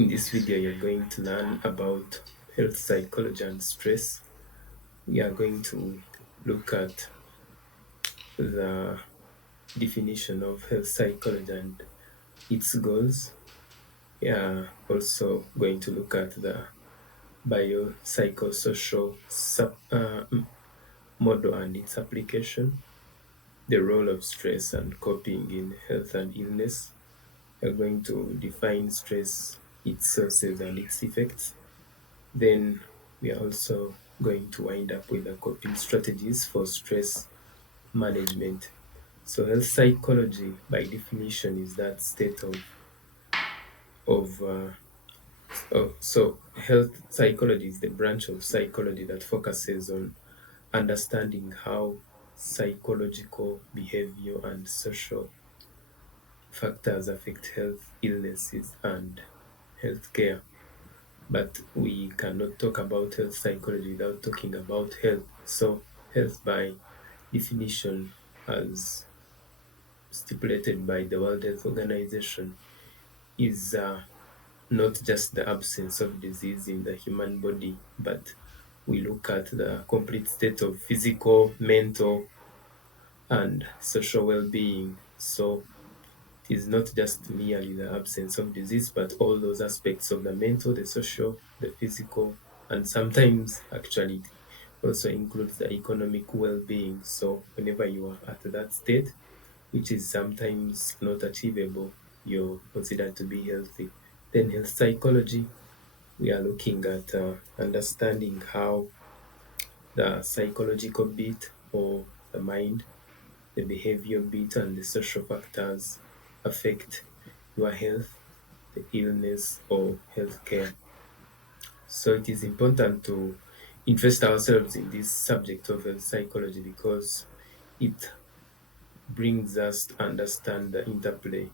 In this video, you're going to learn about health psychology and stress. We are going to look at the definition of health psychology and its goals. We are also going to look at the biopsychosocial model and its application, the role of stress and coping in health and illness. We're going to define stress, its sources, and its effects. Then we are also going to wind up with the coping strategies for stress management. So health psychology, by definition, is that state of so health psychology is the branch of psychology that focuses on understanding how psychological behavior and social factors affect health, illnesses, and healthcare. But we cannot talk about health psychology without talking about health. So, health, by definition, as stipulated by the World Health Organization, is not just the absence of disease in the human body, but we look at the complete state of physical, mental, and social well being. So, it is not just merely the absence of disease, but all those aspects of the mental, the social, the physical, and sometimes actually it also includes the economic well being. So, whenever you are at that state, which is sometimes not achievable, you're considered to be healthy. Then, health psychology, we are looking at understanding how the psychological bit or the mind, the behavior bit, and the social factors affect your health, the illness, or healthcare. So it is important to invest ourselves in this subject of health psychology because it brings us to understand the interplay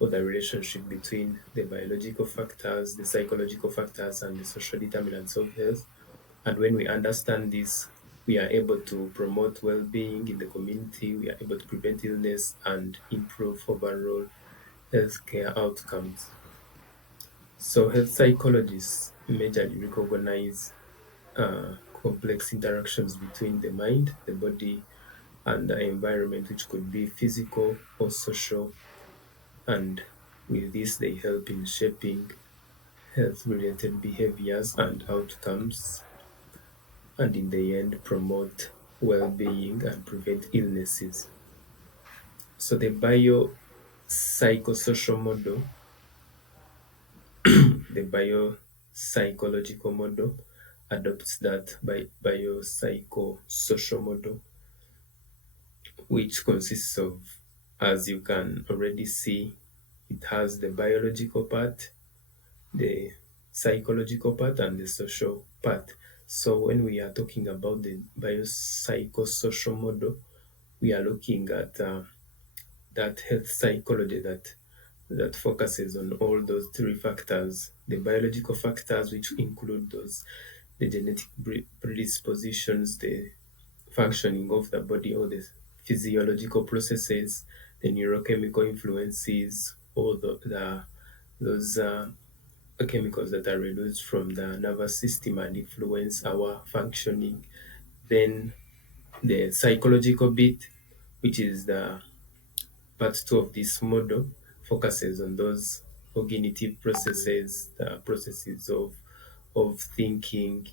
or the relationship between the biological factors, the psychological factors, and the social determinants of health. And when we understand this, we are able to promote well being in the community, we are able to prevent illness and improve overall healthcare outcomes. So, health psychologists majorly recognize complex interactions between the mind, the body, and the environment, which could be physical or social. And with this, they help in shaping health related behaviors and outcomes, and in the end, promote well being and prevent illnesses. So, the biopsychosocial model, the biopsychological model, adopts that biopsychosocial model, which consists of, as you can already see, it has the biological part, the psychological part, and the social part. So when we are talking about the biopsychosocial model, we are looking at that health psychology that focuses on all those three factors: the biological factors, which include those the genetic predispositions, the functioning of the body, all the physiological processes, the neurochemical influences, all those chemicals that are released from the nervous system and influence our functioning. Then the psychological bit, which is the part two of this model, focuses on those cognitive processes, the processes of thinking,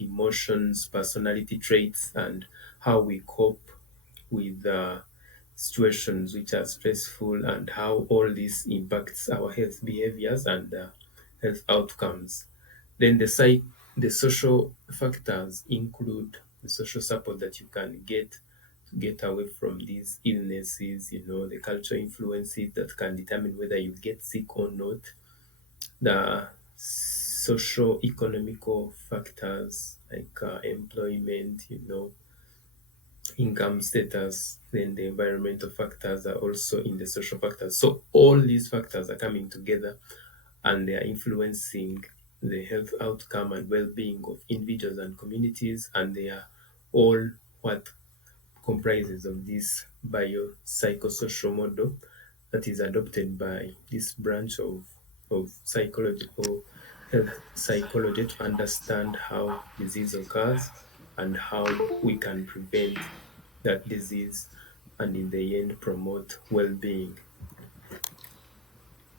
emotions, personality traits, and how we cope with situations which are stressful, and how all this impacts our health behaviors and health outcomes. Then the social factors include the social support that you can get to get away from these illnesses, the cultural influences that can determine whether you get sick or not, the social economical factors like employment, income status, then the environmental factors are also in the social factors. So all these factors are coming together and they are influencing the health outcome and well-being of individuals and communities, and they are all what comprises of this biopsychosocial model that is adopted by this branch of of psychology or health psychology to understand how disease occurs and how we can prevent that disease and in the end promote well-being.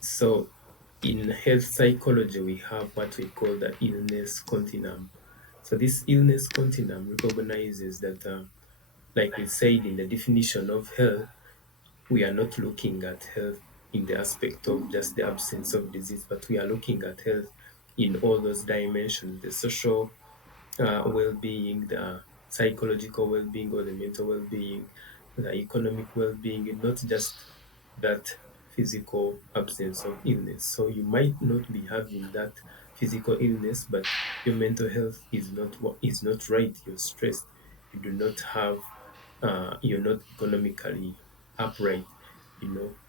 So in health psychology, we have what we call the illness continuum. So this illness continuum recognizes that, like we said in the definition of health, we are not looking at health in the aspect of just the absence of disease, but we are looking at health in all those dimensions: the social well-being, the psychological well-being or the mental well-being, the economic well-being, and not just that physical absence of illness. So you might not be having that physical illness, but your mental health is not right. You're stressed. You do not have. You're not economically upright.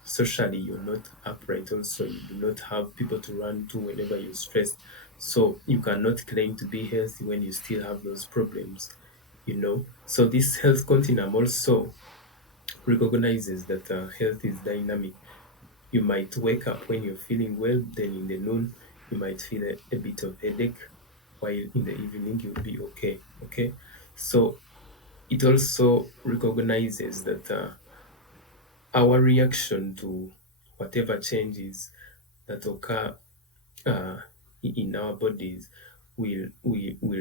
Socially you're not upright. Also, you do not have people to run to whenever you're stressed. So you cannot claim to be healthy when you still have those problems. So this health continuum also recognizes that health is dynamic. You might wake up when you're feeling well, then in the noon you might feel a bit of headache, while in the evening you'll be okay. Okay. So it also recognizes that our reaction to whatever changes that occur uh, in our bodies will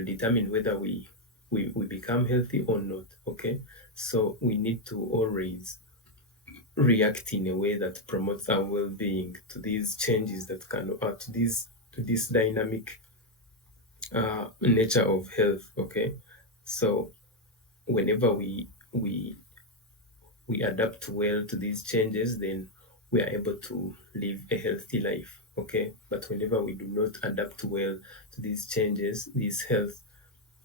determine whether we become healthy or not. Okay. So we need to always react in a way that promotes our well-being to these changes that can to this dynamic nature of health. Okay. So whenever we adapt well to these changes, then we are able to live a healthy life. Okay. But whenever we do not adapt well to these changes, these health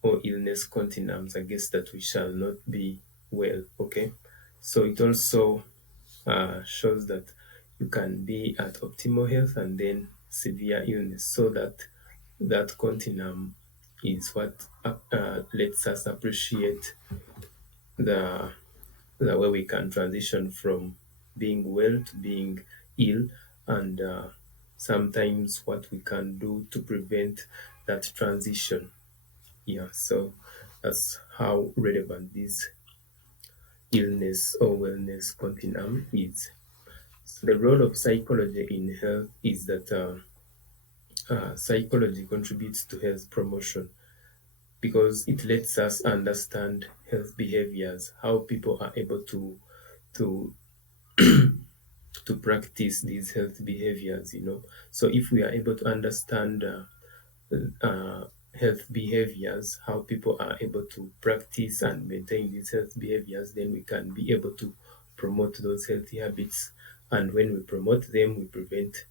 or illness continuums, I guess that we shall not be well. Okay. So it also shows that you can be at optimal health and then severe illness, so that continuum is what lets us appreciate the the way we can transition from being well to being ill, and sometimes what we can do to prevent that transition. Yeah, so that's how relevant this illness or wellness continuum is. So the role of psychology in health is that psychology contributes to health promotion because it lets us understand health behaviors, how people are able to to practice these health behaviors. So if we are able to understand health behaviors, how people are able to practice and maintain these health behaviors, then we can be able to promote those healthy habits. And when we promote them, we prevent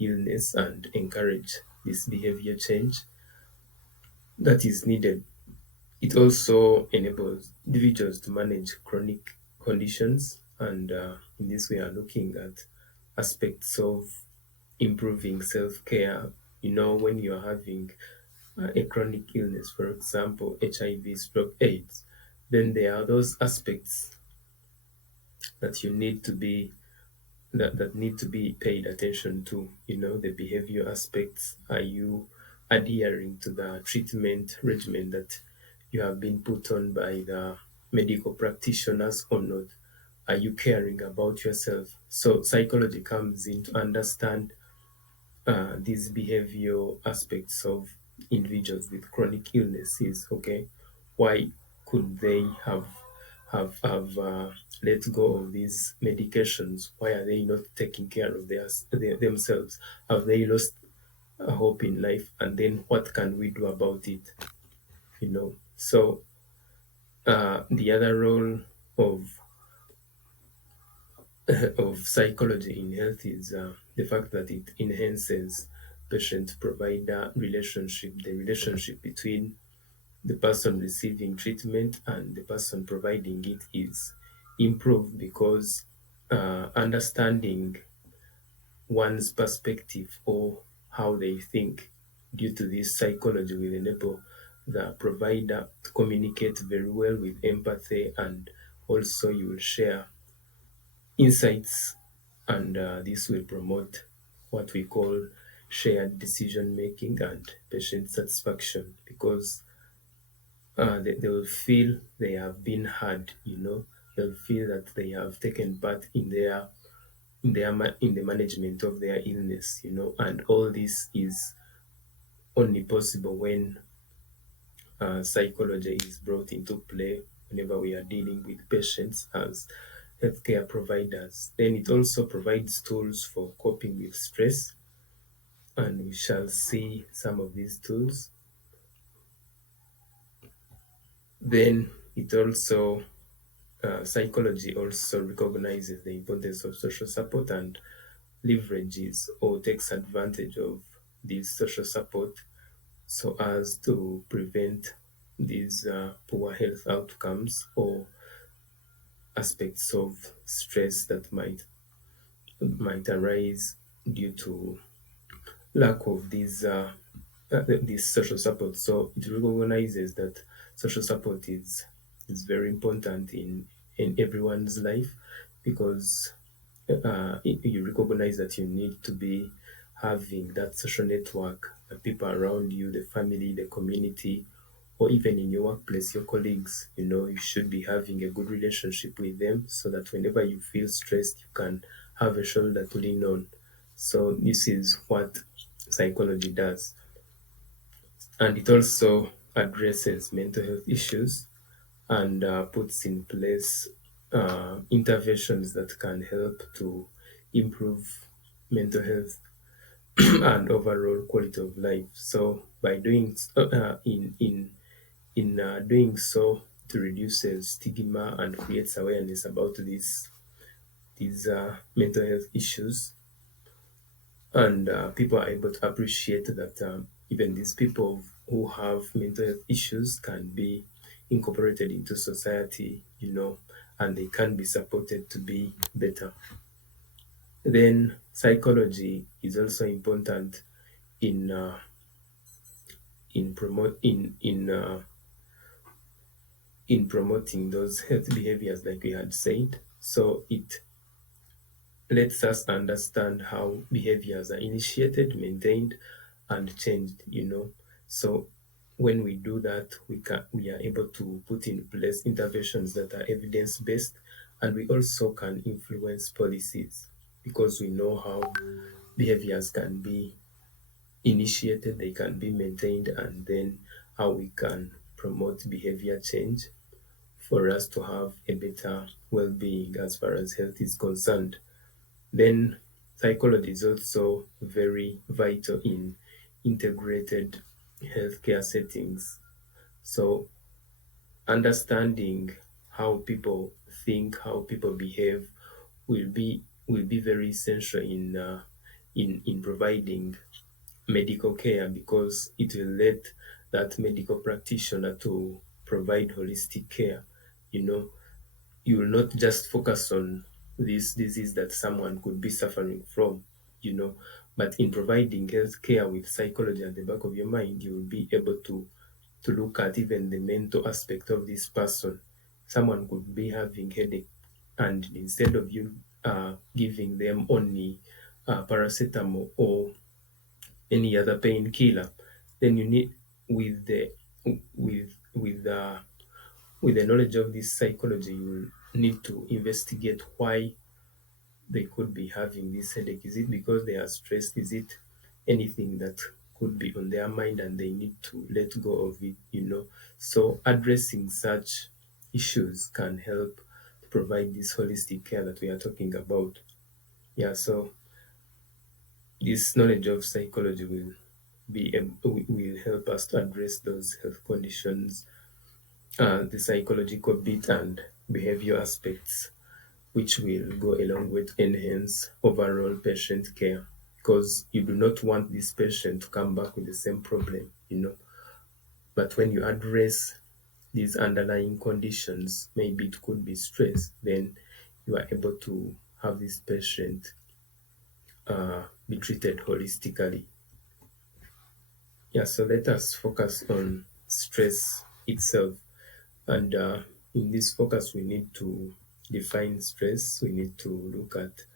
illness and encourage this behavior change that is needed. It also enables individuals to manage chronic conditions, and in this we are looking at aspects of improving self-care. When you're having a chronic illness, for example, HIV, stroke, AIDS, then there are those aspects that you need to be that need to be paid attention to. The behavior aspects. Are you adhering to the treatment regimen that you have been put on by the medical practitioners or not? Are you caring about yourself? So psychology comes in to understand these behavioral aspects of individuals with chronic illnesses. Okay, why could they have let go of these medications? Why are they not taking care of themselves? Have they lost hope in life? And then what can we do about it? So the other role of of psychology in health is the fact that it enhances patient-provider relationship. The relationship between the person receiving treatment and the person providing it is improved because understanding one's perspective or how they think due to this psychology will enable the provider to communicate very well with empathy, and also you will share insights, and this will promote what we call shared decision making and patient satisfaction, because they will feel they have been heard, they'll feel that they have taken part in the management of their illness, and all this is only possible when psychology is brought into play whenever we are dealing with patients as healthcare providers. Then it also provides tools for coping with stress, and we shall see some of these tools. Then it also psychology also recognizes the importance of social support and leverages or takes advantage of this social support so as to prevent these poor health outcomes or aspects of stress that might arise due to lack of this social support. So it recognizes that social support is very important in everyone's life, because you recognize that you need to be having that social network, the people around you, the family, the community, or even in your workplace, your colleagues. You should be having a good relationship with them so that whenever you feel stressed, you can have a shoulder to lean on. So this is what psychology does. And it also addresses mental health issues and puts in place interventions that can help to improve mental health and overall quality of life. So by doing so, it reduces stigma and creates awareness about these mental health issues, and people are able to appreciate that even these people who have mental health issues can be incorporated into society, and they can be supported to be better. Then psychology is also important in in promote in promoting those health behaviors, like we had said. So it lets us understand how behaviors are initiated, maintained, and changed. So when we do that, we are able to put in place interventions that are evidence based, and we also can influence policies because we know how behaviors can be initiated, they can be maintained, and then how we can promote behavior change for us to have a better well-being as far as health is concerned. Then psychology is also very vital in integrated healthcare settings. So understanding how people think, how people behave will be very essential in providing medical care, because it will let that medical practitioner to provide holistic care. You know, you will not just focus on this disease that someone could be suffering from, you know, but in providing health care with psychology at the back of your mind, you will be able to look at even the mental aspect of this person. Someone could be having headache, and instead of you giving them only paracetamol or any other painkiller, then you need with the with the knowledge of this psychology, you will need to investigate why they could be having this headache. Is it because they are stressed? Is it anything that could be on their mind and they need to let go of it? So addressing such issues can help to provide this holistic care that we are talking about. Yeah, so this knowledge of psychology will help us to address those health conditions, the psychological bit and behavior aspects, which will go a long way to enhance overall patient care, because you do not want this patient to come back with the same problem. But when you address these underlying conditions, maybe it could be stress, then you are able to have this patient be treated holistically. Yeah, so let us focus on stress itself. And in this focus, we need to define stress. We need to look at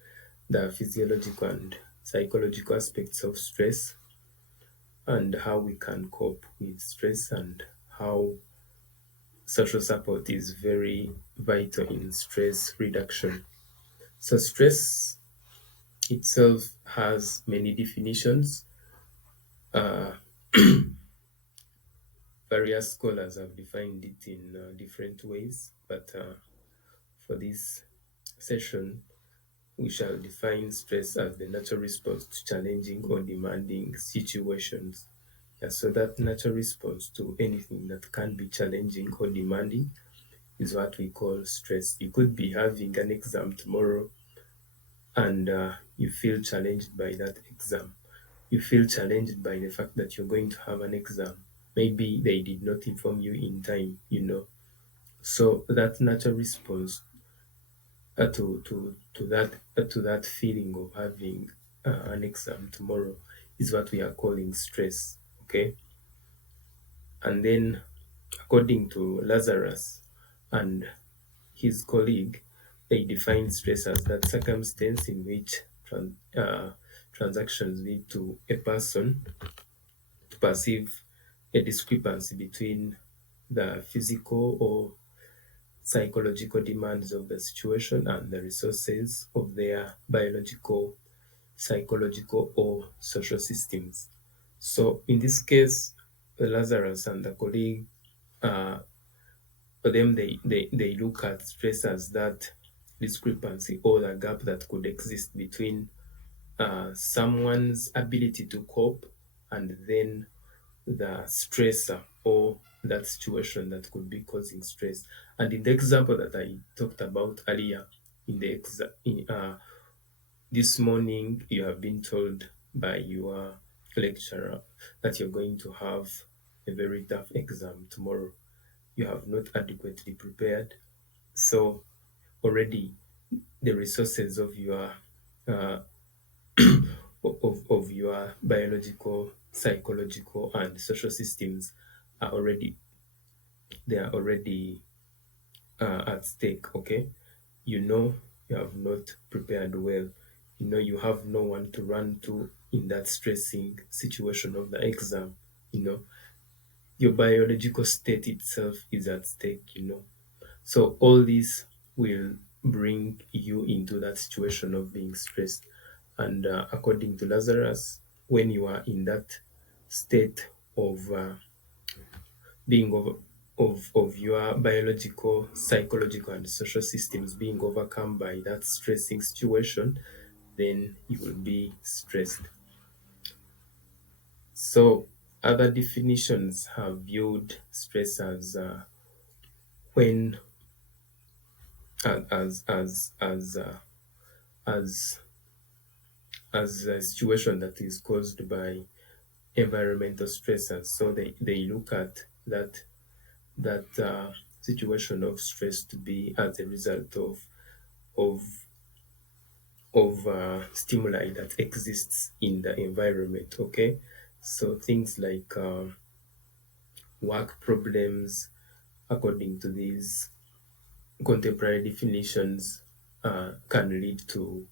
the physiological and psychological aspects of stress and how we can cope with stress and how social support is very vital in stress reduction. So, stress itself has many definitions. Uh, Various scholars have defined it in different ways, but for this session, we shall define stress as the natural response to challenging or demanding situations. Yeah, so that natural response to anything that can be challenging or demanding is what we call stress. You could be having an exam tomorrow and you feel challenged by that exam. You feel challenged by the fact that you're going to have an exam. Maybe they did not inform you in time, you know. So that natural response to that feeling of having an exam tomorrow is what we are calling stress. Okay, and then according to Lazarus and his colleague, they define stress as that circumstance in which transactions lead to a person to perceive a discrepancy between the physical or psychological demands of the situation and the resources of their biological, psychological, or social systems. So, in this case, Lazarus and the colleague, uh, for them, they look at stress as that discrepancy or the gap that could exist between someone's ability to cope and then the stressor or that situation that could be causing stress. And in the example that I talked about earlier, in the this morning, you have been told by your lecturer that you're going to have a very tough exam tomorrow. You have not adequately prepared, so already the resources of your uh, of your biological, psychological, and social systems are already they are already at stake. Okay, you know you have not prepared well. You know you have no one to run to in that stressing situation of the exam. You know your biological state itself is at stake. You know, so all this will bring you into that situation of being stressed. And according to Lazarus, when you are in that state of being of your biological, psychological, and social systems being overcome by that stressing situation, then you will be stressed. So other definitions have viewed stress as when as as a situation that is caused by environmental stressors. So they look at that situation of stress to be as a result of stimuli that exists in the environment. Okay, so things like work problems, according to these contemporary definitions, can lead to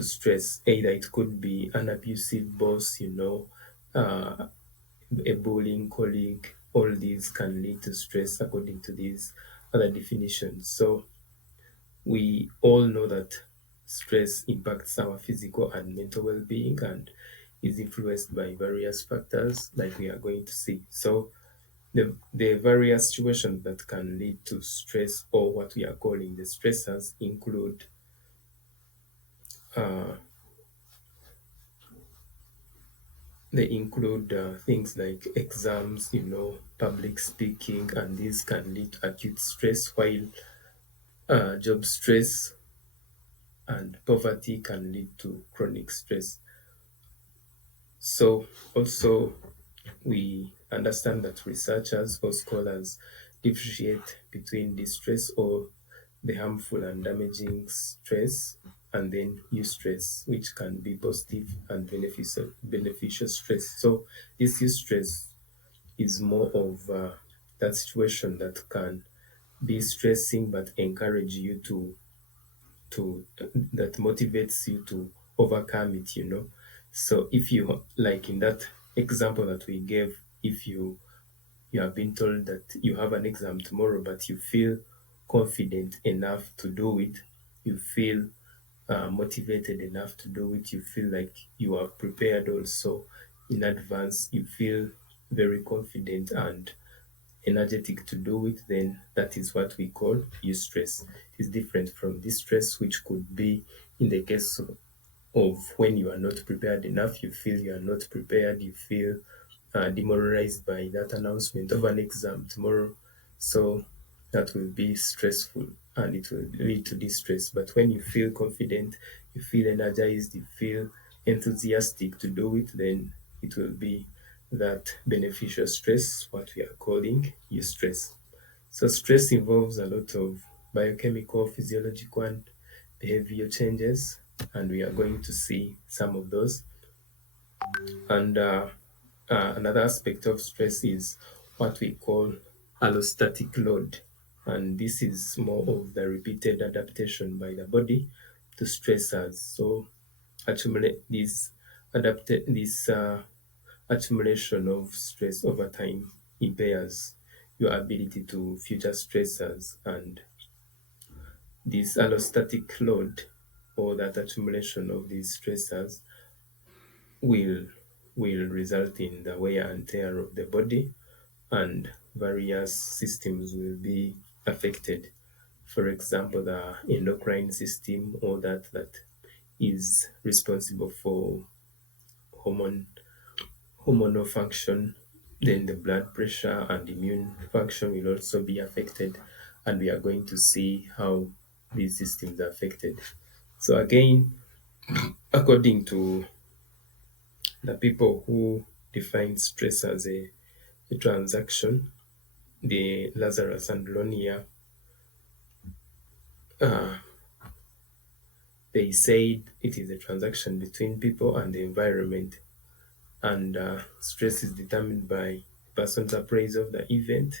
stress. Either it could be an abusive boss, you know, a bullying colleague. All these can lead to stress according to these other definitions. So we all know that stress impacts our physical and mental well-being and is influenced by various factors like we are going to see. So the various situations that can lead to stress or what we are calling the stressors include uh, things like exams, you know, public speaking, and these can lead to acute stress, while job stress and poverty can lead to chronic stress. So, also, we understand that researchers or scholars differentiate between distress or the harmful and damaging stress and then eustress, which can be positive and beneficial stress. So, this eustress is more of that situation that can be stressing but encourage you to that motivates you to overcome it. So if you, like in that example that we gave, if you have been told that you have an exam tomorrow, but you feel confident enough to do it, you feel motivated enough to do it, you feel like you are prepared also in advance, you feel very confident and energetic to do it, then that is what we call eustress. It is different from distress, which could be in the case of when you are not prepared enough, you feel you are not prepared, you feel demoralized by that announcement of an exam tomorrow. So that will be stressful and it will lead to distress. But when you feel confident, you feel energized, you feel enthusiastic to do it, then it will be that beneficial stress, what we are calling eustress. So stress involves a lot of biochemical, physiological, and behavior changes, and we are going to see some of those. And another aspect of stress is what we call allostatic load. And this is more of the repeated adaptation by the body to stressors. So accumulate this accumulation of stress over time impairs your ability to future stressors, and this allostatic load or that accumulation of these stressors will will result in the wear and tear of the body, and various systems will be affected. For example, the endocrine system, or that is responsible for hormone hormonal function, then the blood pressure and immune function will also be affected, and we are going to see how these systems are affected. So again, according to the people who define stress as a transaction, the Lazarus and Lonia, uh, they said it is a transaction between people and the environment, and stress is determined by a person's appraisal of the event.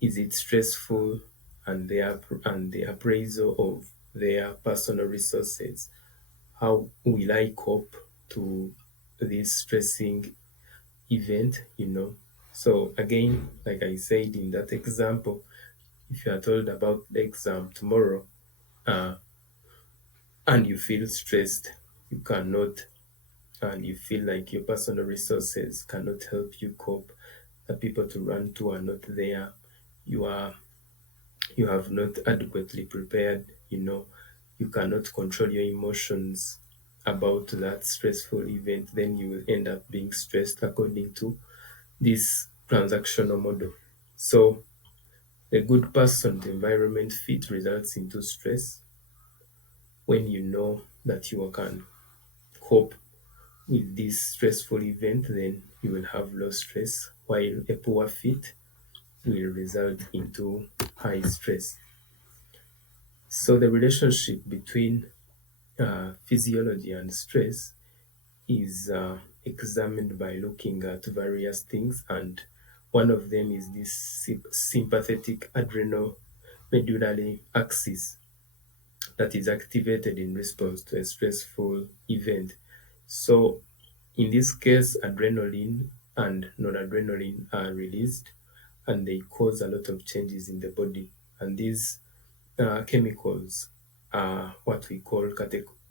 Is it stressful? And the appraisal of their personal resources. How will I cope to this stressing event? So again, like I said in that example, if you are told about the exam tomorrow, uh, and you feel stressed, you cannot, and you feel like your personal resources cannot help you cope, the people to run to are not there, you are you have not adequately prepared, you cannot control your emotions about that stressful event, then you will end up being stressed according to this transactional model. So a good person to environment fit results into stress. When you know that you can cope with this stressful event, then you will have low stress, while a poor fit will result into high stress. So the relationship between physiology and stress is examined by looking at various things, and one of them is this sympathetic adrenal medullary axis that is activated in response to a stressful event. So, in this case, adrenaline and noradrenaline are released, and they cause a lot of changes in the body. And these chemicals are what we call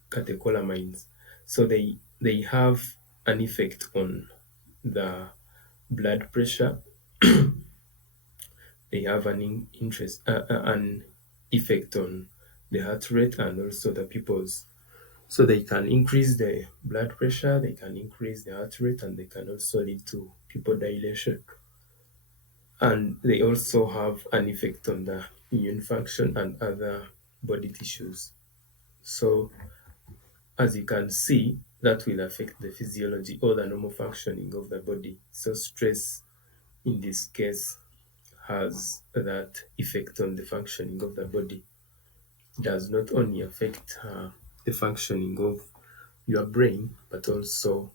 catecholamines. So they have an effect on the blood pressure. They have an effect on the heart rate and also the pupils. So they can increase the blood pressure, they can increase the heart rate, and they can also lead to pupil dilation. And they also have an effect on the immune function and other body tissues. So as you can see, that will affect the physiology or the normal functioning of the body. So stress in this case has that effect on the functioning of the body. It does not only affect the functioning of your brain, but also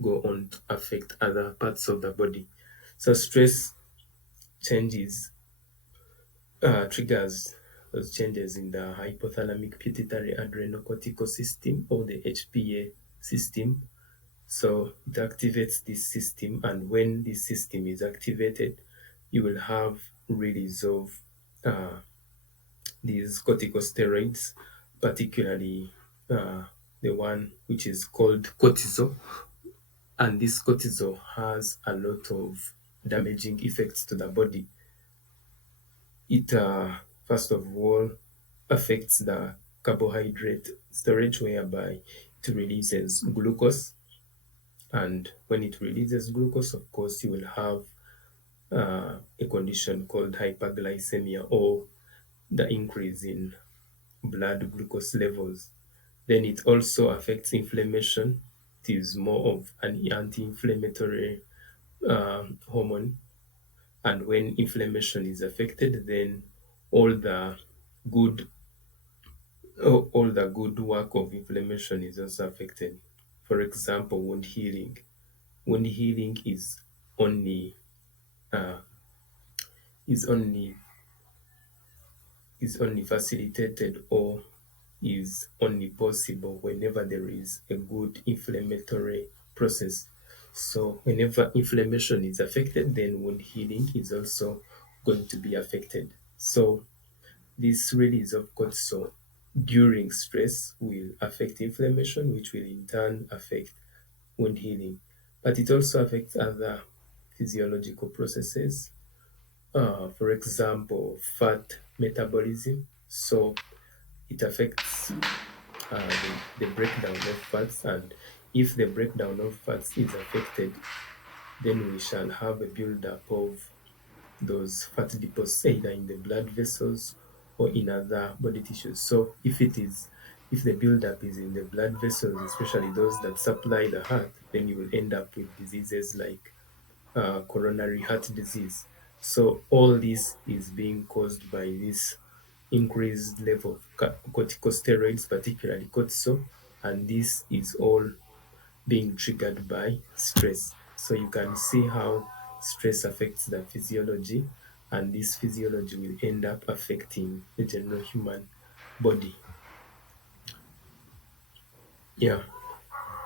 go on to affect other parts of the body. So stress changes triggers those changes in the hypothalamic pituitary adrenocortical system, or the HPA system. So it activates this system, and when this system is activated, you will have release of uh, these corticosteroids, particularly the one which is called cortisol. And this cortisol has a lot of damaging effects to the body. It, first of all, affects the carbohydrate storage, whereby it releases glucose. And when it releases glucose, of course, you will have a condition called hyperglycemia, or the increase in blood glucose levels. Then it also affects inflammation. It is more of an anti-inflammatory hormone. And when inflammation is affected, then all the good all the good work of inflammation is also affected. For example, wound healing. Wound healing uh, is only is only facilitated, or is only possible whenever there is a good inflammatory process. So whenever inflammation is affected, then wound healing is also going to be affected. So this release of cortisol during stress will affect inflammation, which will in turn affect wound healing. But it also affects other physiological processes, for example, fat metabolism. So it affects the breakdown of fats, and if the breakdown of fats is affected, then we shall have a buildup of those fat deposits either in the blood vessels or in other body tissues. So if the buildup is in the blood vessels, especially those that supply the heart, then you will end up with diseases like coronary heart disease. So all this is being caused by this increased level of corticosteroids, particularly cortisol, and this is all being triggered by stress. So you can see how stress affects the physiology, and this physiology will end up affecting the general human body. Yeah.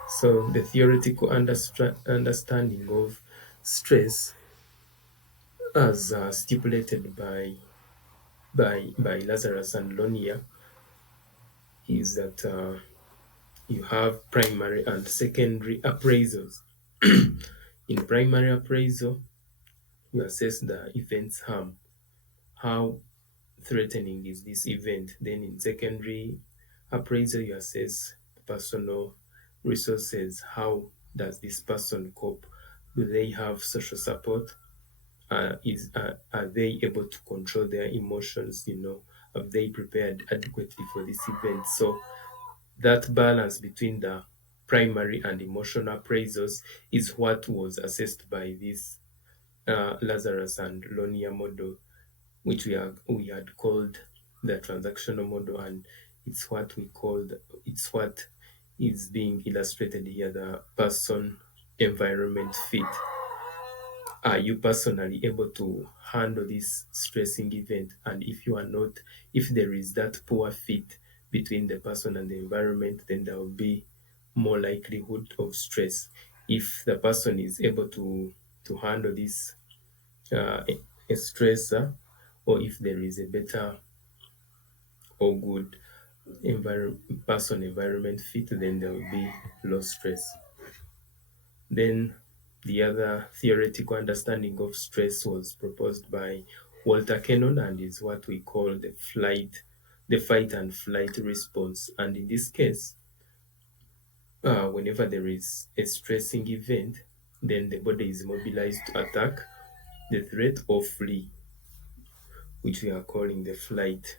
So the theoretical understanding of stress, as stipulated by Lazarus and Lonia, is that you have primary and secondary appraisals. In primary appraisal, you assess the event's harm. How threatening is this event? Then in secondary appraisal, you assess personal resources. How does this person cope? Do they have social support? Are they able to control their emotions? Have they prepared adequately for this event? So that balance between the primary and emotional appraisals is what was assessed by this Lazarus and Lonia model, which we had called the transactional model, and it's what is being illustrated here, the person environment fit. Are you personally able to handle this stressing event? And if you are not, if there is that poor fit between the person and the environment, then there will be more likelihood of stress. If the person is able to handle this a stressor, or if there is a better or good person environment fit, then there will be low stress. Then the other theoretical understanding of stress was proposed by Walter Cannon, and is what we call the fight and flight response. And in this case, whenever there is a stressing event, then the body is mobilized to attack the threat or flee, which we are calling the flight.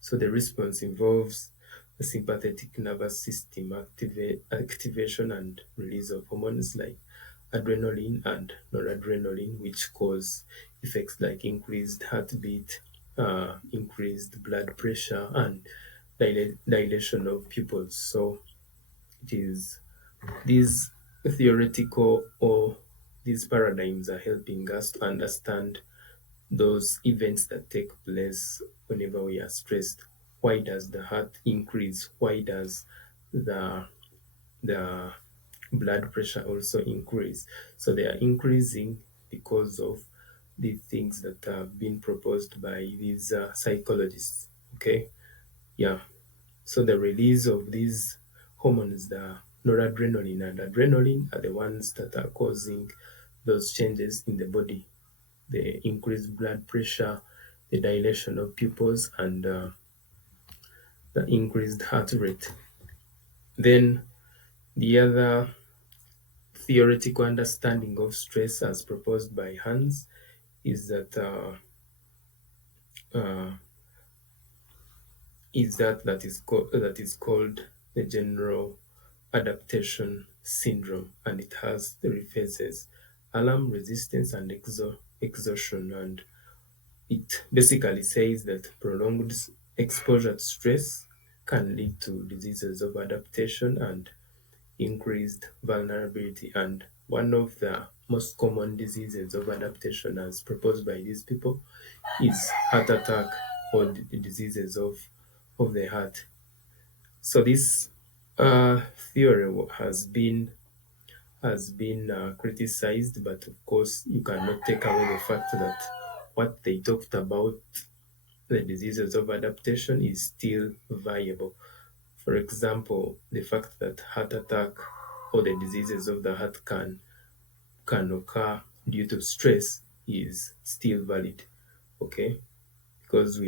So the response involves the sympathetic nervous system activation and release of hormones like adrenaline and noradrenaline, which cause effects like increased heartbeat, increased blood pressure, and dilation of pupils. So it is these theoretical or these paradigms are helping us to understand those events that take place whenever we are stressed. Why does the heart increase? Why does the the blood pressure also increase? So they are increasing because of the things that have been proposed by these psychologists. Okay, yeah. So the release of these hormones, the noradrenaline and adrenaline, are the ones that are causing those changes in the body, the increased blood pressure, the dilation of pupils, and the increased heart rate. Then the other theoretical understanding of stress as proposed by Hans is that uh, that is called the general adaptation syndrome, and it has three phases: alarm, resistance, and exhaustion. And it basically says that prolonged exposure to stress can lead to diseases of adaptation and increased vulnerability. And one of the most common diseases of adaptation, as proposed by these people, is heart attack or the diseases of the heart. So this theory has been criticized, but of course you cannot take away the fact that what they talked about, the diseases of adaptation, is still viable. For example, the fact that heart attack or the diseases of the heart can occur due to stress is still valid. Okay, because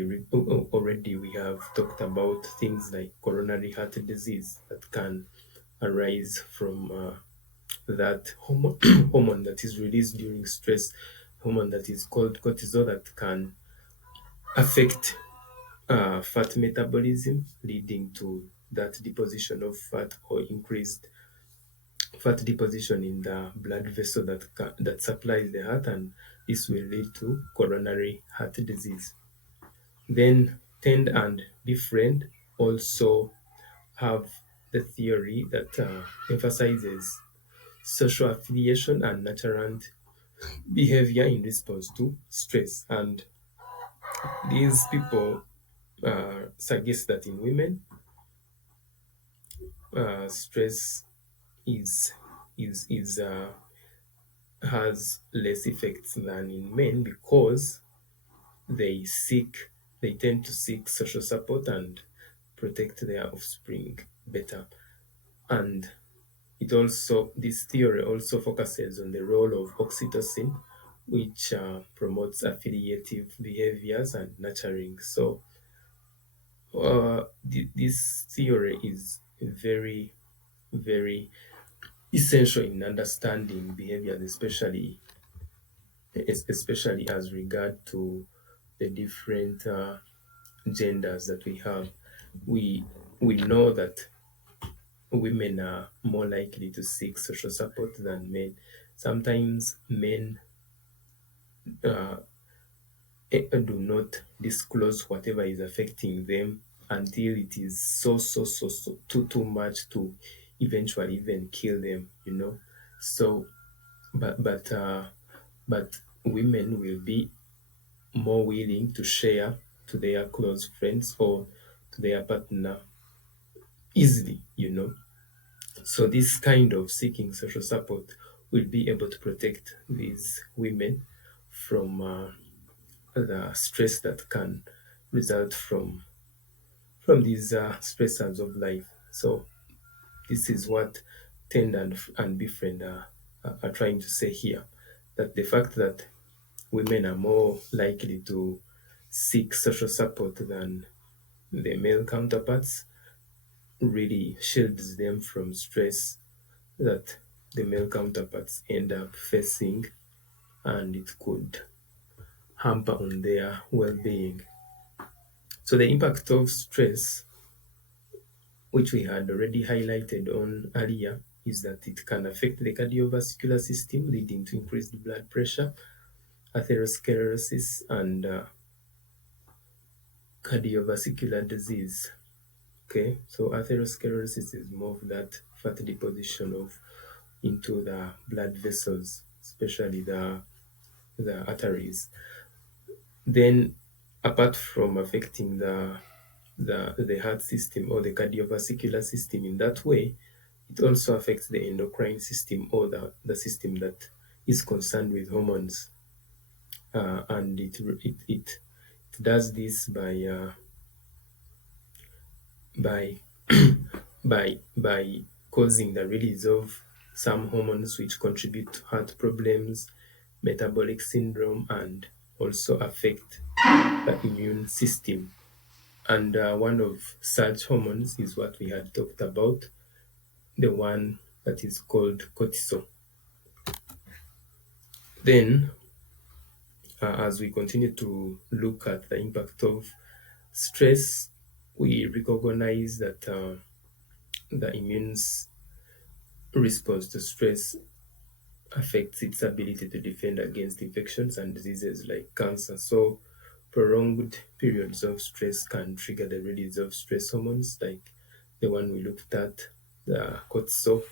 already we have talked about things like coronary heart disease that can arise from that hormone, hormone that is released during stress, hormone that is called cortisol, that can affect fat metabolism, leading to that deposition of fat or increased fat deposition in the blood vessel that supplies the heart, and this will lead to coronary heart disease. Then Tend and Befriend also have the theory that emphasizes social affiliation and nurturant behavior in response to stress. And these people suggest that in women, stress is is has less effects than in men, because they seek they tend to seek social support and protect their offspring better. And this theory also focuses on the role of oxytocin, which promotes affiliative behaviors and nurturing. So this theory is very, very essential in understanding behaviors, especially as regard to the different genders that we have. We know that women are more likely to seek social support than men. Sometimes men uh, do not disclose whatever is affecting them until it is so too much to eventually even kill them. So, but women will be more willing to share to their close friends or to their partner easily. So this kind of seeking social support will be able to protect these women from the stress that can result from these stressors of life. So this is what Tend and Befriend are trying to say here, that the fact that women are more likely to seek social support than the male counterparts really shields them from stress that the male counterparts end up facing, and it could hamper on their well-being. So the impact of stress, which we had already highlighted on earlier, is that it can affect the cardiovascular system, leading to increased blood pressure, atherosclerosis, and cardiovascular disease. Okay, so atherosclerosis is more of that fat deposition of into the blood vessels, especially the arteries. Then, apart from affecting the heart system or the cardiovascular system in that way, it also affects the endocrine system or the system that is concerned with hormones. And it does this by by causing the release of some hormones which contribute to heart problems, metabolic syndrome, and also affect the immune system. And one of such hormones is what we had talked about, the one that is called cortisol. Then, as we continue to look at the impact of stress, we recognize that the immune response to stress affects its ability to defend against infections and diseases like cancer. So, prolonged periods of stress can trigger the release of stress hormones, like the one we looked at, the cortisol,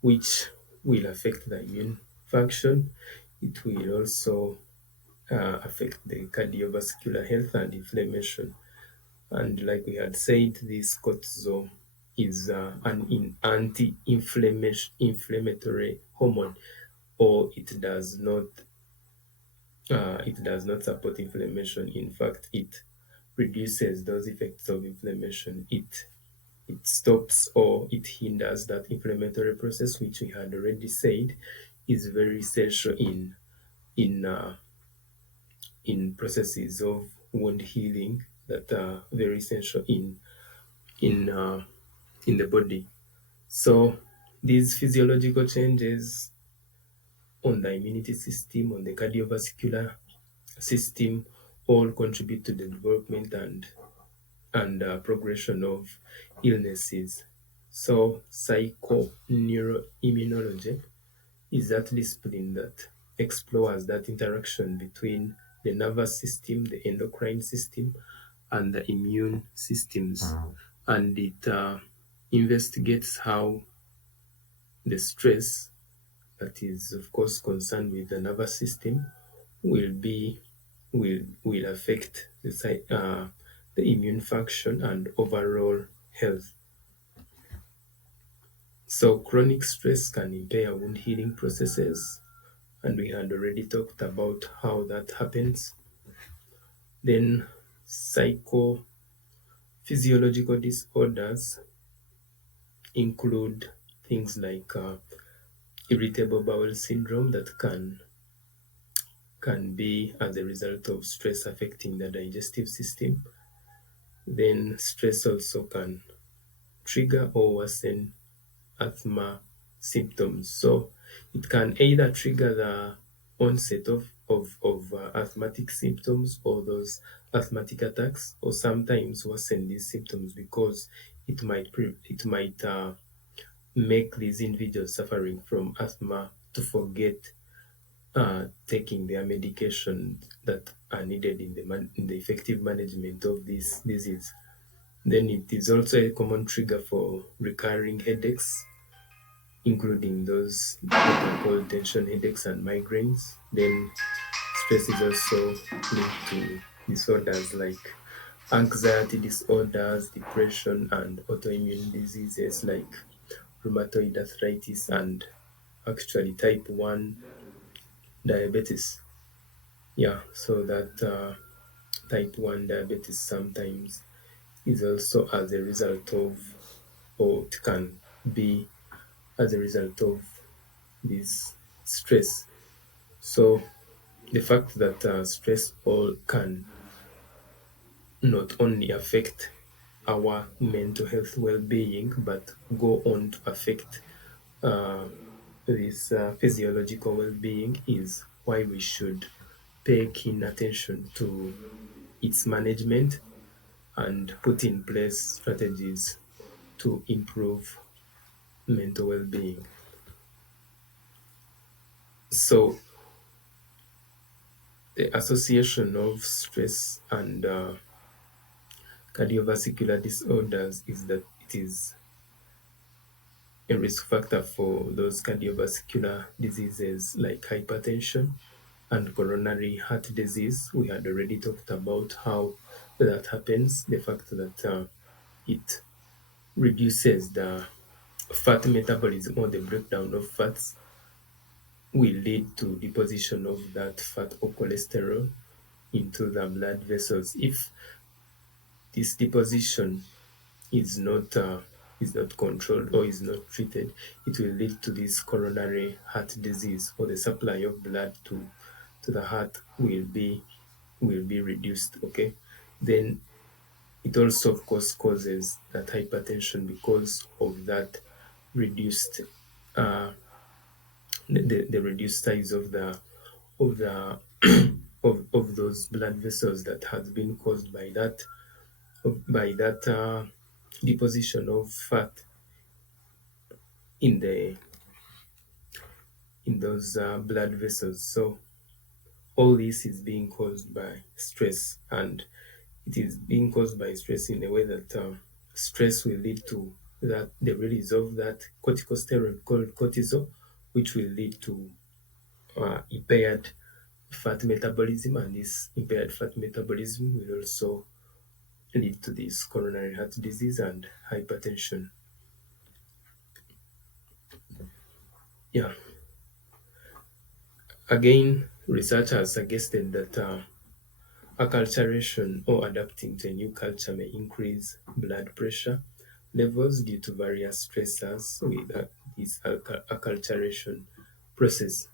which will affect the immune function. It will also affect the cardiovascular health and inflammation. And like we had said, this cortisol is an anti-inflammatory hormone, or it does not support inflammation. In fact, it reduces those effects of inflammation. It stops or it hinders that inflammatory process, which we had already said is very essential in uh, in processes of wound healing that are very essential in uh, in the body. So these physiological changes on the immunity system, on the cardiovascular system, all contribute to the development and progression of illnesses. So psychoneuroimmunology is that discipline that explores that interaction between the nervous system, the endocrine system, and the immune systems. And it investigates how the stress that is, of course, concerned with the nervous system will be will affect the immune function and overall health. So chronic stress can impair wound healing processes, and we had already talked about how that happens. Then psychophysiological disorders include things like irritable bowel syndrome that can be as a result of stress affecting the digestive system. Then stress also can trigger or worsen asthma symptoms. So it can either trigger the onset of asthmatic symptoms or those asthmatic attacks, or sometimes worsen these symptoms because it might make these individuals suffering from asthma to forget taking their medication that are needed in the effective management of this disease. Then it is also a common trigger for recurring headaches, including those that are called tension headaches and migraines. Then stress is also linked to disorders like anxiety disorders, depression, and autoimmune diseases like rheumatoid arthritis and actually type 1 diabetes. Yeah, so that type 1 diabetes sometimes is also as a result of, or it can be as a result of this stress. So the fact that stress all can not only affect our mental health well-being, but go on to affect uh, this physiological well-being is why we should pay keen attention to its management and put in place strategies to improve mental well-being. So the association of stress and cardiovascular disorders is that it is a risk factor for those cardiovascular diseases like hypertension, and coronary heart disease. We had already talked about how that happens, the fact that it reduces the fat metabolism, or the breakdown of fats will lead to deposition of that fat or cholesterol into the blood vessels. If this deposition is not uh, is not controlled or is not treated, it will lead to this coronary heart disease, or the supply of blood to the heart will be reduced. Okay, then it also of course causes that hypertension because of that reduced uh, the reduced size of the of those blood vessels that has been caused by that deposition of fat in the in those blood vessels. So all this is being caused by stress, and it is being caused by stress in a way that stress will lead to that the release of that corticosteroid called cortisol, which will lead to impaired fat metabolism, and this impaired fat metabolism will also lead to this coronary heart disease and hypertension. Yeah, again, research has suggested that acculturation or adapting to a new culture may increase blood pressure levels due to various stressors with this acculturation process.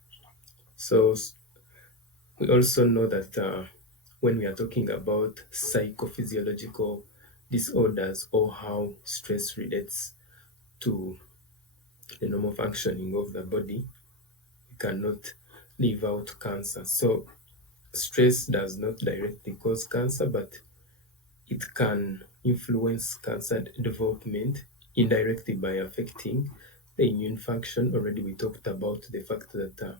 So we also know that when we are talking about psychophysiological disorders, or how stress relates to the normal functioning of the body, we cannot leave out cancer. So stress does not directly cause cancer, but it can influence cancer development indirectly by affecting the immune function. Already we talked about the fact that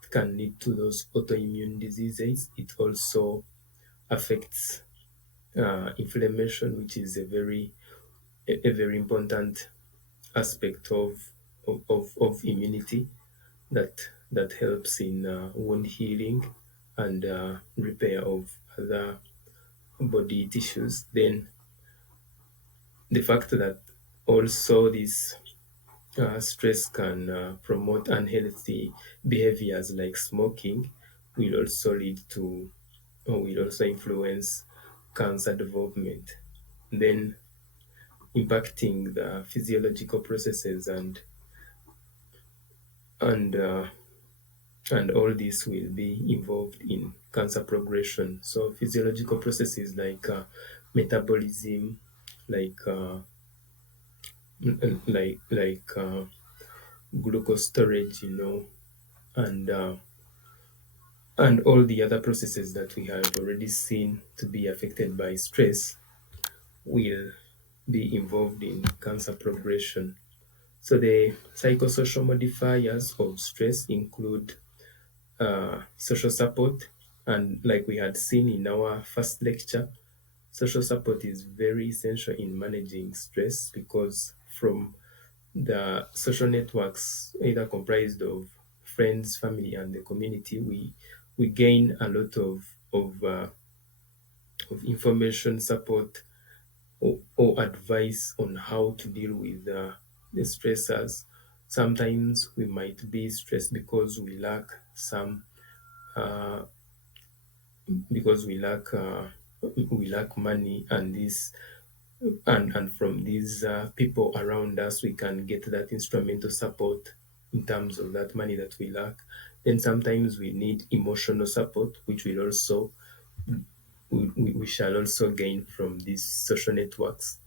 it can lead to those autoimmune diseases. It also affects inflammation, which is a very important aspect of immunity that that helps in wound healing and repair of other body tissues. Then the fact that also this stress can promote unhealthy behaviors like smoking will also lead to, or will also influence cancer development. Then impacting the physiological processes, and and all this will be involved in cancer progression. So physiological processes like metabolism, like glucose storage, and all the other processes that we have already seen to be affected by stress will be involved in cancer progression. So the psychosocial modifiers of stress include social support, and like we had seen in our first lecture, social support is very essential in managing stress, because from the social networks, either comprised of friends, family, and the community, we gain a lot of information, support, or advice on how to deal with the stressors. Sometimes we might be stressed uh, because we lack money, and this and from these people around us we can get that instrumental support in terms of that money that we lack. Then sometimes we need emotional support, which will also we shall also gain from these social networks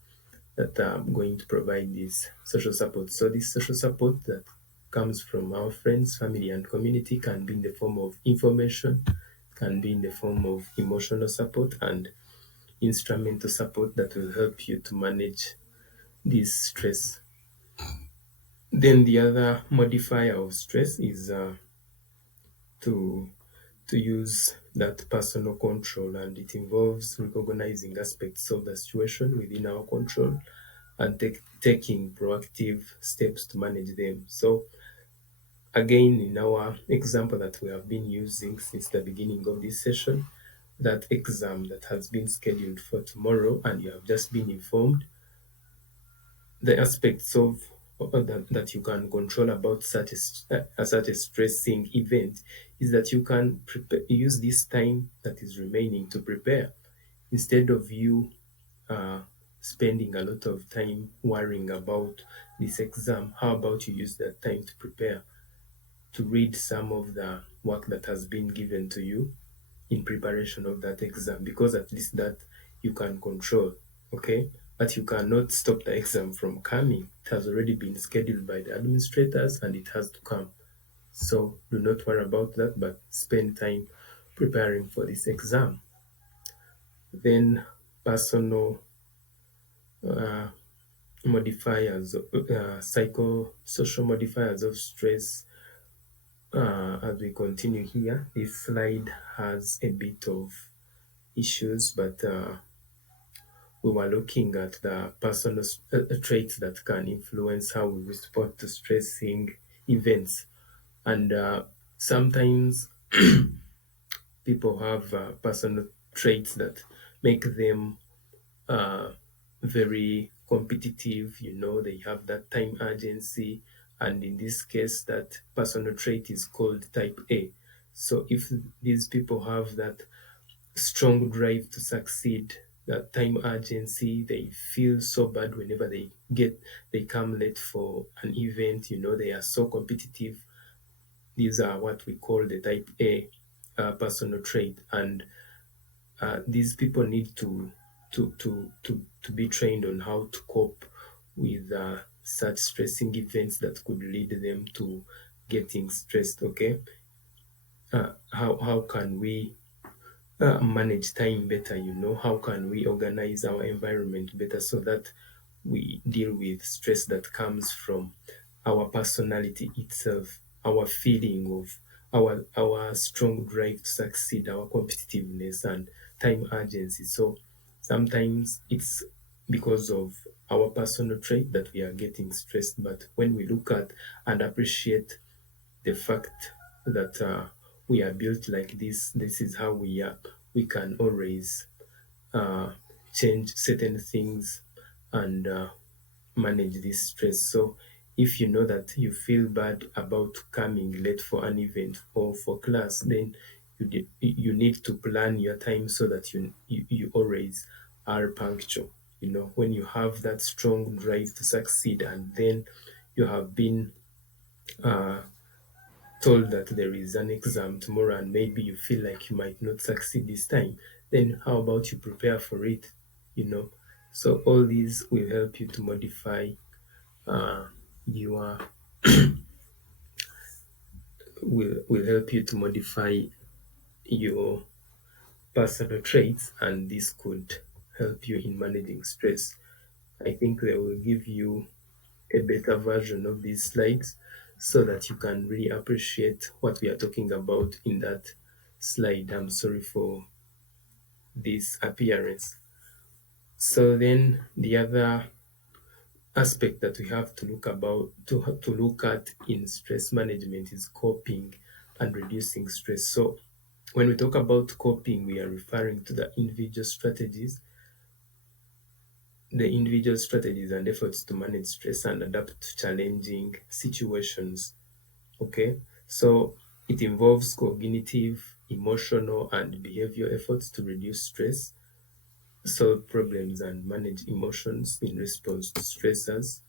that are going to provide this social support. So this social support that comes from our friends, family, and community can be in the form of information, can be in the form of emotional support, and instrumental support that will help you to manage this stress. Then the other modifier of stress is to to use that personal control, and it involves recognizing aspects of the situation within our control and taking proactive steps to manage them. So Again, in our example that we have been using since the beginning of this session, that exam that has been scheduled for tomorrow and you have just been informed, the aspects of that you can control about such a stressing event is that you can use this time that is remaining to prepare instead of you uh, spending a lot of time worrying about this exam. How about you use that time to prepare, to read some of the work that has been given to you in preparation of that exam, because at least that you can control, okay? But you cannot stop the exam from coming. It has already been scheduled by the administrators and it has to come. So do not worry about that, but spend time preparing for this exam. Then personal uh, modifiers, psychosocial modifiers of stress. As we continue here, this slide has a bit of issues, but we were looking at the personal traits that can influence how we respond to stressing events. And sometimes people have personal traits that make them uh, very competitive. They have that time urgency. And in this case, that personal trait is called type A. So if these people have that strong drive to succeed, that time urgency, they feel so bad whenever they come late for an event. They are so competitive. These are what we call the type A personal trait, and these people need to be trained on how to cope with such stressing events that could lead them to getting stressed. Okay, how can we manage time better? How can we organize our environment better so that we deal with stress that comes from our personality itself, our feeling of our strong drive to succeed, our competitiveness and time urgency. So sometimes it's because of our personal trait that we are getting stressed, but when we look at and appreciate the fact that we are built like this is how we are, we can always uh, change certain things and manage this stress. So if you know that you feel bad about coming late for an event or for class, then you need to plan your time so that you always are punctual. When you have that strong drive to succeed and then you have been uh, told that there is an exam tomorrow and maybe you feel like you might not succeed this time, then how about you prepare for it? You know, so all these will help you to modify uh, your will help you to modify your personal traits, and this could help you in managing stress. I think they will give you a better version of these slides so that you can really appreciate what we are talking about in that slide. I'm sorry for this appearance. So then the other aspect that we have to look at in stress management is coping and reducing stress. So when we talk about coping, we are referring to the individual strategies and efforts to manage stress and adapt to challenging situations. Okay, so it involves cognitive, emotional, and behavioral efforts to reduce stress, solve problems, and manage emotions in response to stressors.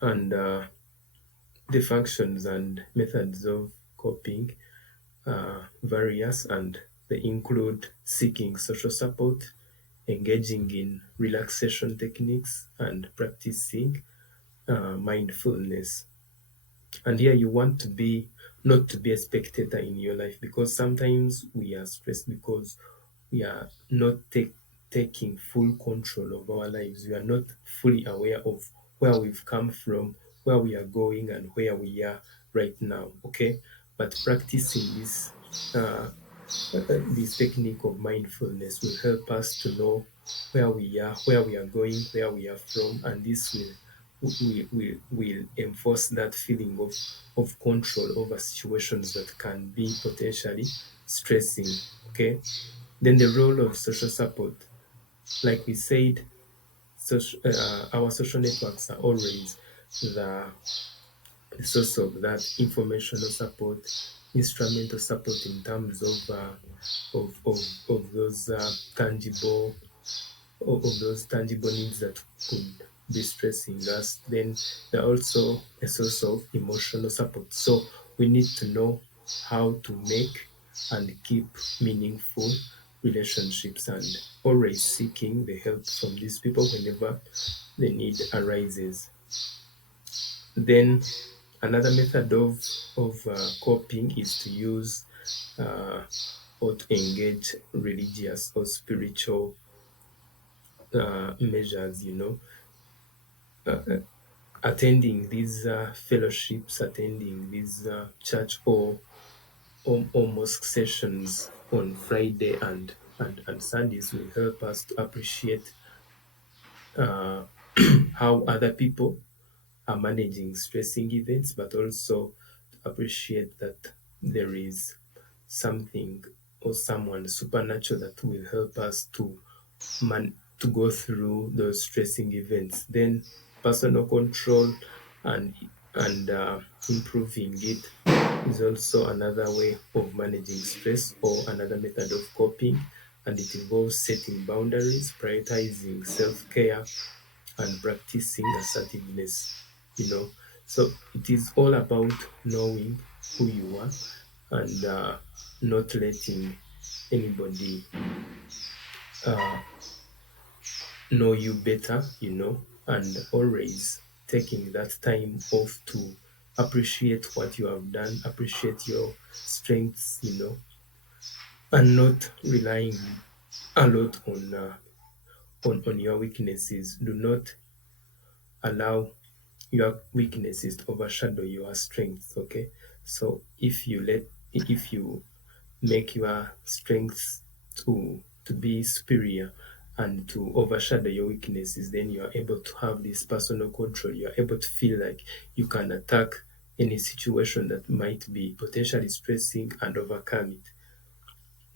And the functions and methods of coping are various, and they include seeking social support, engaging in relaxation techniques, and practicing mindfulness. And here you want to be not to be a spectator in your life, because sometimes we are stressed because we are not taking full control of our lives. We are not fully aware of where we've come from, where we are going, and where we are right now. Okay, but practicing this technique of mindfulness will help us to know where we are going, where we are from, and this will we will enforce that feeling of control over situations that can be potentially stressing. Okay. Then the role of social support, like we said, our social networks are always the source of that informational support, instrumental support in terms of those tangible needs that could be stressing us. Then they're also a source of emotional support. So we need to know how to make and keep meaningful relationships and always seeking the help from these people whenever the need arises. Then another method of coping is to use uh, or to engage religious or spiritual measures, attending these fellowships, attending these church or mosque sessions on Friday and Sundays will help us to appreciate uh, how other people are managing stressing events, but also to appreciate that there is something or someone supernatural that will help us to go through those stressing events. Then personal control and and improving it is also another way of managing stress or another method of coping, and it involves setting boundaries, prioritizing self-care, and practicing assertiveness. You know, so it is all about knowing who you are and not letting anybody uh, know you better, and always taking that time off to appreciate what you have done, appreciate your strengths, and not relying a lot on your weaknesses. Do not allow your weaknesses to overshadow your strengths. Okay, so if you make your strengths to be superior and to overshadow your weaknesses, then you are able to have this personal control. You are able to feel like you can attack any situation that might be potentially stressing and overcome it.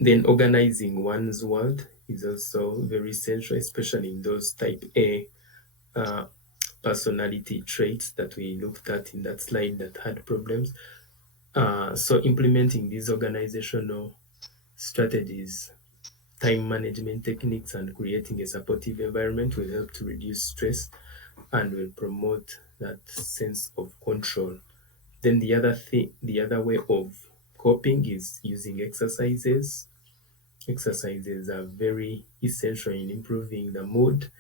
Then organizing one's world is also very essential, especially in those type A uh, personality traits that we looked at in that slide that had problems. So implementing these organizational strategies, time management techniques, and creating a supportive environment will help to reduce stress and will promote that sense of control. Then the other way of coping is using exercises. Exercises are very essential in improving the mood,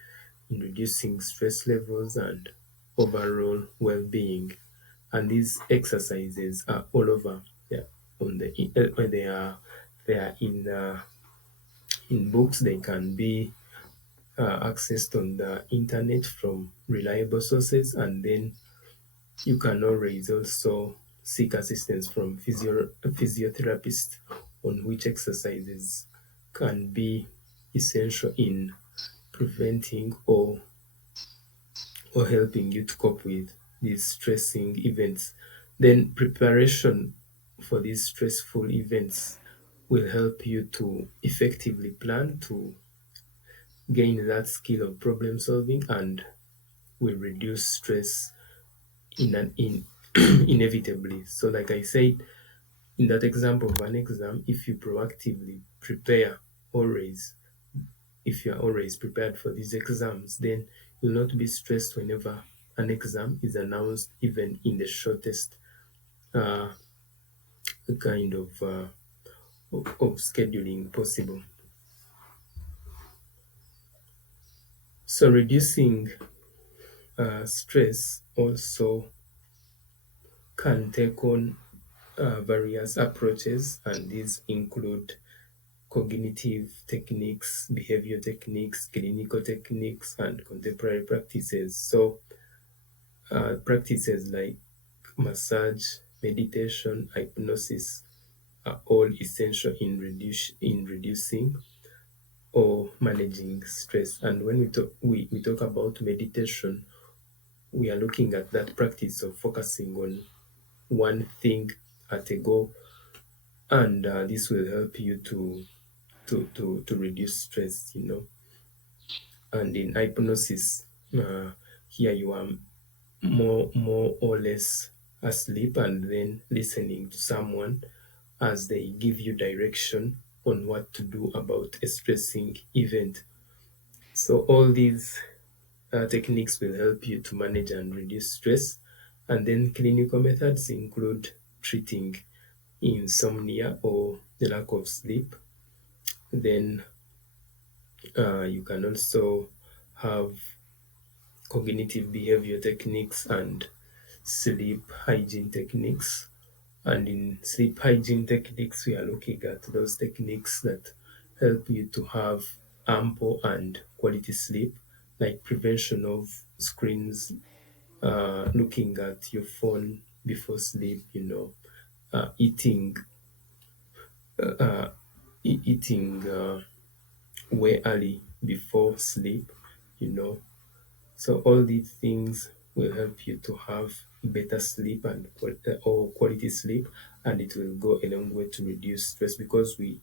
in reducing stress levels, and overall well-being. And these exercises are all over. Yeah, on the they are in books. They can be accessed on the internet from reliable sources, and then you can always also seek assistance from a physiotherapist on which exercises can be essential in preventing or helping you to cope with these stressing events. Then preparation for these stressful events will help you to effectively plan to gain that skill of problem solving and will reduce stress in inevitably. So like I said, in that example of an exam, if you proactively prepare always, if you are always prepared for these exams, then you'll not be stressed whenever an exam is announced, even in the shortest uh, kind of scheduling possible. So reducing stress also can take on various approaches, and these include cognitive techniques, behavior techniques, clinical techniques, and contemporary practices. So, practices like massage, meditation, hypnosis are all essential in reducing or managing stress. And when we talk about meditation, we are looking at that practice of focusing on one thing at a go, and this will help you to reduce stress, And in hypnosis, here you are more or less asleep and then listening to someone as they give you direction on what to do about a stressing event. So all these techniques will help you to manage and reduce stress. And then clinical methods include treating insomnia or the lack of sleep. Then you can also have cognitive behavior techniques and sleep hygiene techniques. And in sleep hygiene techniques, we are looking at those techniques that help you to have ample and quality sleep, like prevention of screens, looking at your phone before sleep, eating, eating way early before sleep, you know. So all these things will help you to have better sleep and or quality sleep, and it will go a long way to reduce stress because we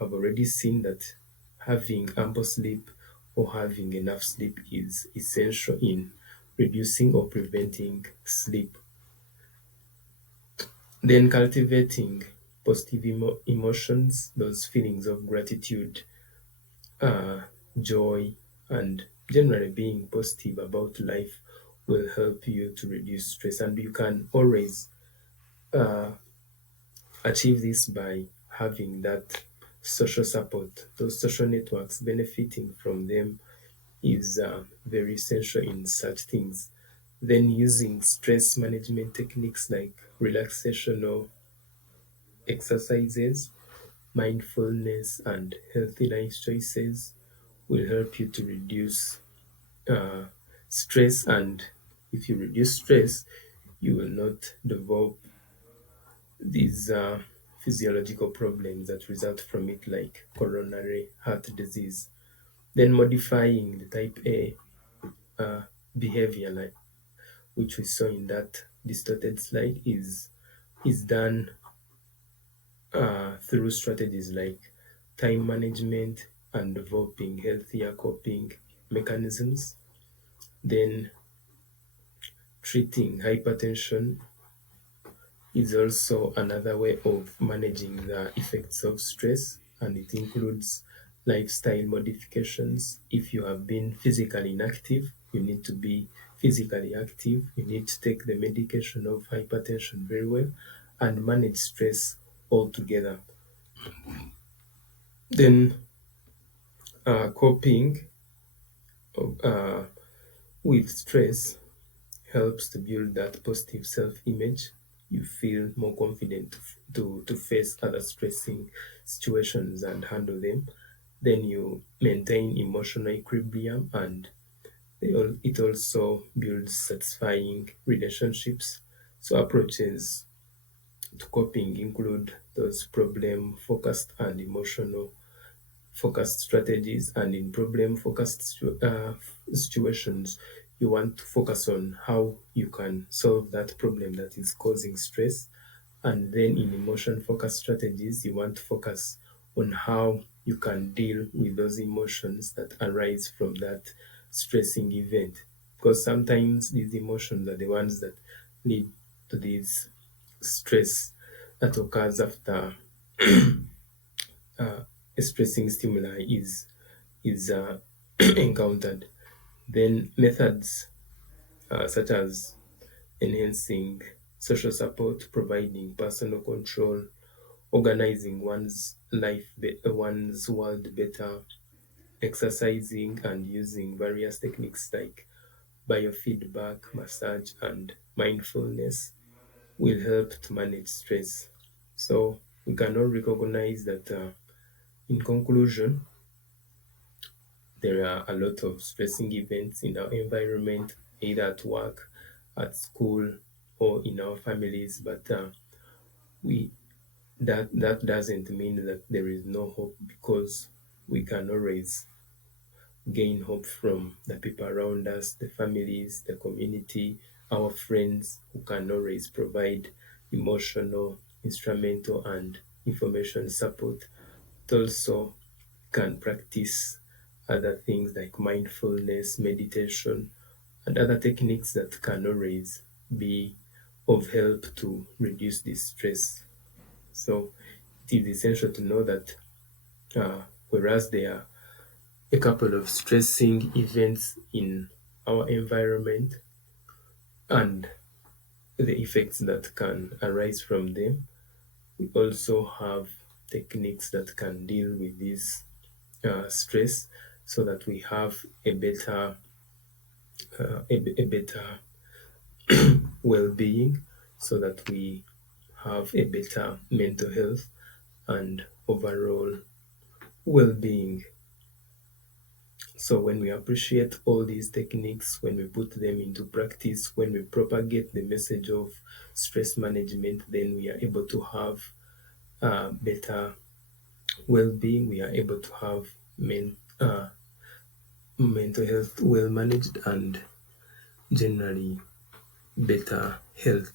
have already seen that having ample sleep or having enough sleep is essential in reducing or preventing sleep. Then cultivating positive emotions, those feelings of gratitude, uh, joy, and generally being positive about life will help you to reduce stress. And you can always uh, achieve this by having that social support, those social networks, benefiting from them is very essential in such things. Then using stress management techniques like relaxational exercises, mindfulness, and healthy life choices will help you to reduce uh, stress. And if you reduce stress, you will not develop these physiological problems that result from it, like coronary heart disease. Then modifying the type A behavior, like which we saw in that distorted slide, is done through strategies like time management and developing healthier coping mechanisms. Then treating hypertension is also another way of managing the effects of stress, and it includes lifestyle modifications. If you have been physically inactive, you need to be physically active. You need to take the medication of hypertension very well and manage stress altogether. Then coping uh, with stress helps to build that positive self-image. You feel more confident to face other stressing situations and handle them. Then you maintain emotional equilibrium, and it also builds satisfying relationships. So approaches to coping include those problem focused and emotional focused strategies. And in problem focused situations, you want to focus on how you can solve that problem that is causing stress. And then in emotion focused strategies, you want to focus on how you can deal with those emotions that arise from that stressing event, because sometimes these emotions are the ones that lead to this stress that occurs after a stressing stimuli is encountered. Then methods such as enhancing social support, providing personal control, organizing one's world better, exercising, and using various techniques like biofeedback, massage, and mindfulness will help to manage stress. So we can all recognize that in conclusion, there are a lot of stressing events in our environment, either at work, at school, or in our families. But we that doesn't mean that there is no hope, because we can always gain hope from the people around us, the families, the community, our friends who can always provide emotional, instrumental, and information support. It also can practice other things like mindfulness, meditation, and other techniques that can always be of help to reduce this stress. So it is essential to know that whereas there are a couple of stressing events in our environment and the effects that can arise from them, we also have techniques that can deal with this stress so that we have a better well-being, so that we have a better mental health and overall well-being. So when we appreciate all these techniques, when we put them into practice, when we propagate the message of stress management, then we are able to have better well-being. We are able to have mental health well managed and generally better health.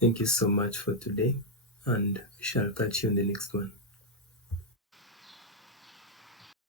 Thank you so much for today, and we shall catch you in the next one.